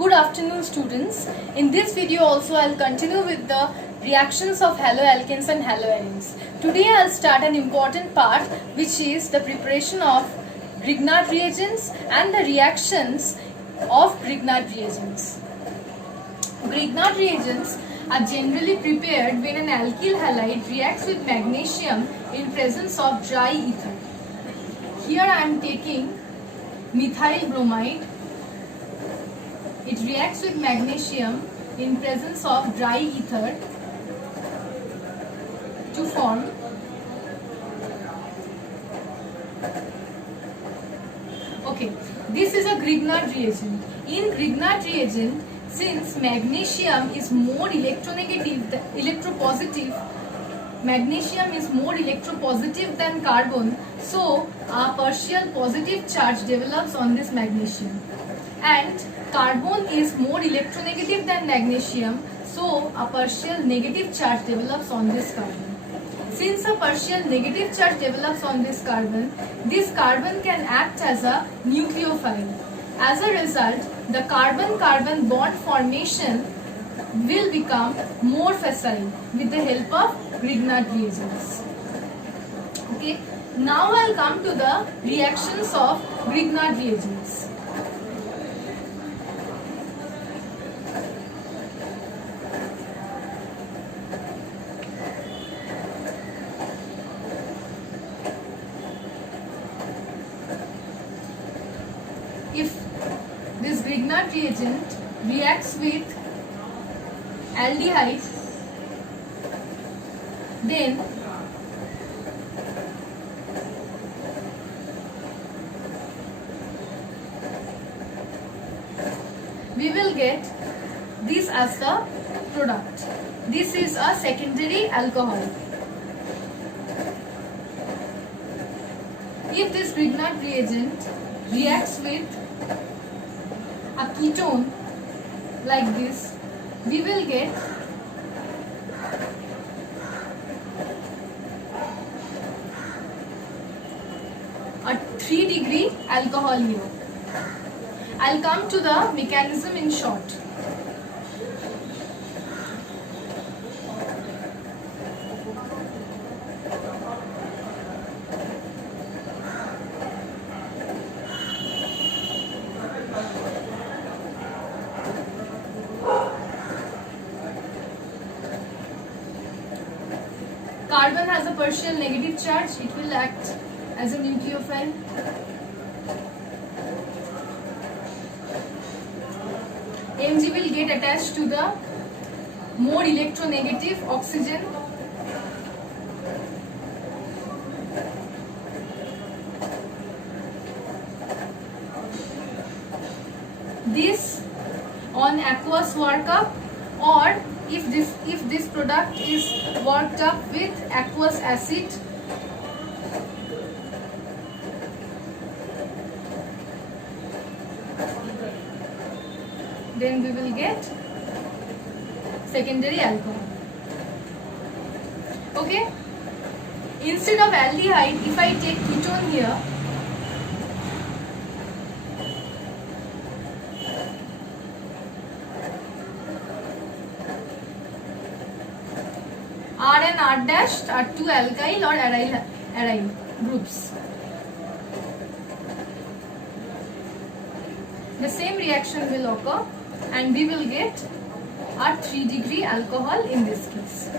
Good afternoon students. In this video also I'll continue with the reactions of haloalkanes and haloarenes. Today I'll start an important part which is the preparation of Grignard reagents and the reactions of Grignard reagents. Grignard reagents are generally prepared when an alkyl halide reacts with magnesium in presence of dry ether. Here I am taking methyl bromide. It reacts with magnesium in presence of dry ether to form this is a Grignard reagent. In Grignard reagent, since magnesium is more electropositive than carbon, so a partial positive charge develops on this magnesium, and carbon is more electronegative than magnesium, so a partial negative charge develops on this carbon. Since a partial negative charge develops on this carbon can act as a nucleophile. As a result, the carbon-carbon bond formation will become more facile with the help of Grignard reagents. Okay. Now I'll come to the reactions of Grignard reagents. If this Grignard reagent reacts with aldehyde, then we will get this as the product. This is a secondary alcohol. If this Grignard reagent reacts with a ketone like this, we will get a 3-degree alcohol here. I'll come to the mechanism in short. Carbon has a partial negative charge, it will act as a nucleophile. Mg will get attached to the more electronegative oxygen. This on aqueous workup, or if this product is worked up with aqueous acid, then we will get secondary alcohol. Okay, instead of aldehyde, if I take ketone here, R and R dash are two alkyl or aryl groups. The same reaction will occur and we will get a 3-degree alcohol in this case.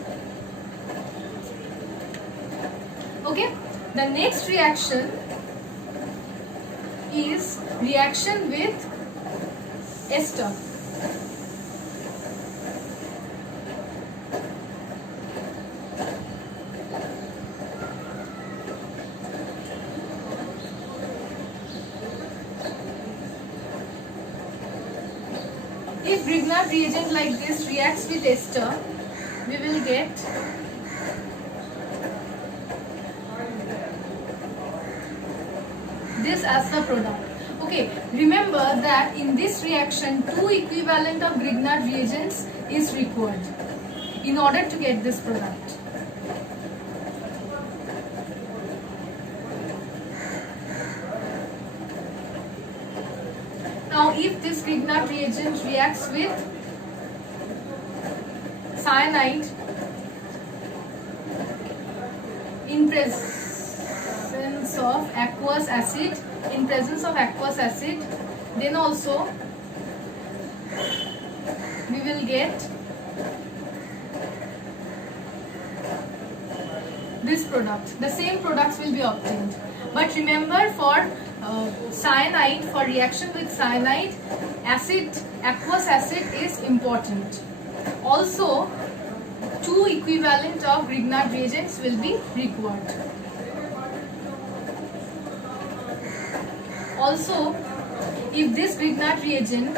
Okay, the next reaction is reaction with ester. If Grignard reagent like this reacts with ester, we will get this as the product. Okay, remember that in this reaction, 2 equivalent of Grignard reagents is required in order to get this product. Now Now if this Grignard reagent reacts with cyanide in presence of aqueous acid, then also we will get this product. The same products will be obtained. But remember, for cyanide, for reaction with cyanide, aqueous acid is important. Also, 2 equivalent of Grignard reagents will be required. Also, if this Grignard reagent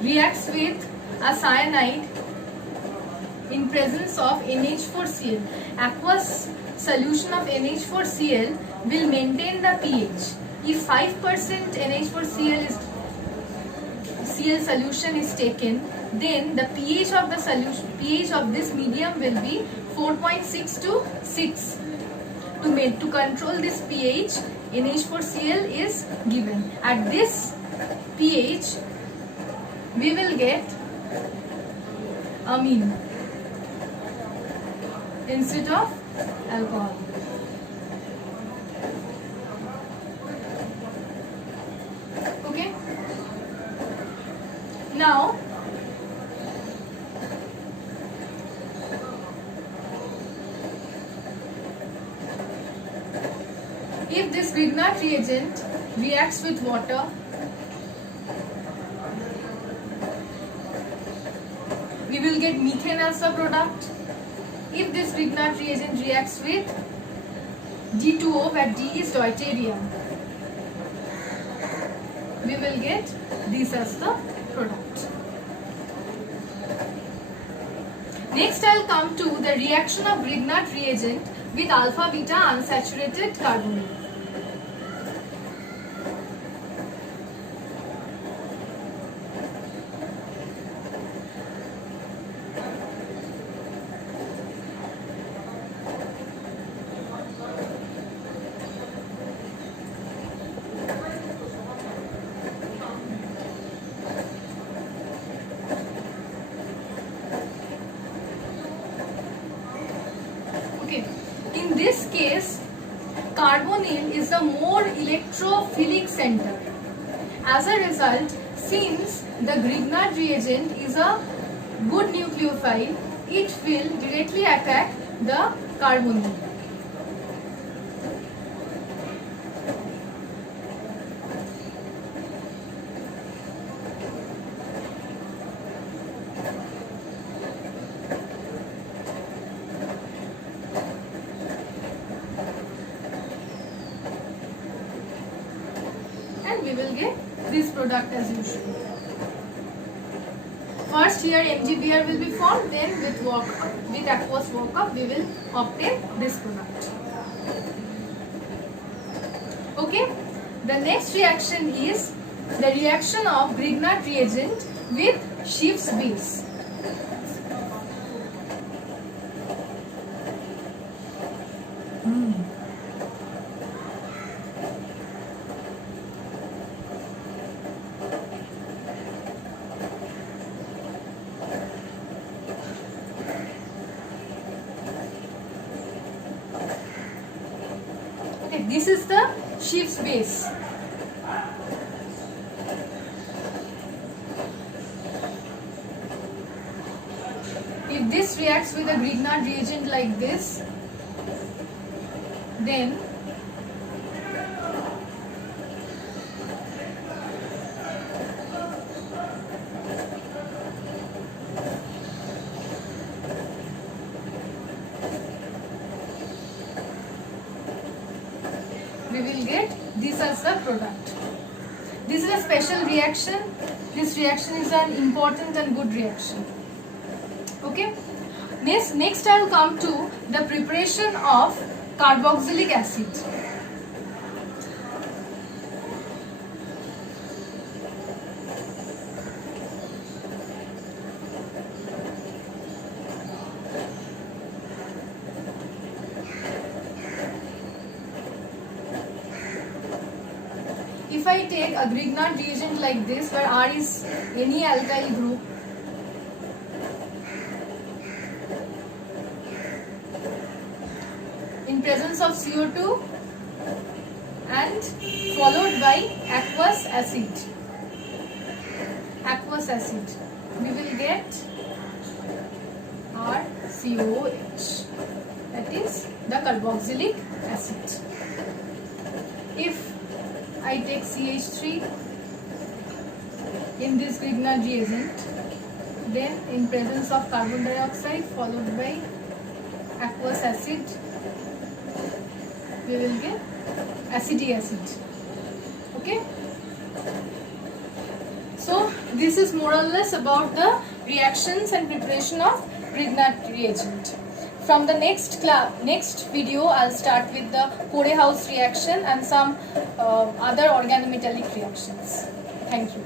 reacts with a cyanide in presence of NH4Cl, aqueous solution of NH4Cl will maintain the pH. If 5% NH4Cl solution is taken, then the pH of the solution, pH of this medium will be 4.6 to 6. To control this pH, NH4Cl is given. At this pH, we will get amine instead of alcohol. Okay. Now, if this Grignard reagent reacts with water, we will get methane as the product. If this Grignard reagent reacts with D2O, where D is deuterium, we will get this as the product. Next, I will come to the reaction of Grignard reagent with alpha beta unsaturated carbonyl. In this case, carbonyl is the more electrophilic center. As a result, since the Grignard reagent is a good nucleophile, it will directly attack the carbonyl. We will get this product as usual. First here MgBr will be formed, then with aqueous workup we will obtain this product. Okay, the next reaction is the reaction of Grignard reagent with Schiff's base. This is the Schiff's base. If this reacts with a Grignard reagent like this, then we will get this as the product. This is a special reaction. This reaction is an important and good reaction. Okay. Next I will come to the preparation of carboxylic acid. If I take a Grignard reagent like this, where R is any alkyl group, in presence of CO2 and followed by aqueous acid, we will get RCOH, that is the carboxylic acid. If I take CH3 in this Grignard reagent, then in presence of carbon dioxide followed by aqueous acid, we will get acetic acid. Okay, so this is more or less about the reactions and preparation of Grignard reagent. From the next video, I'll start with the Corehouse reaction and some other organometallic reactions. Thank you.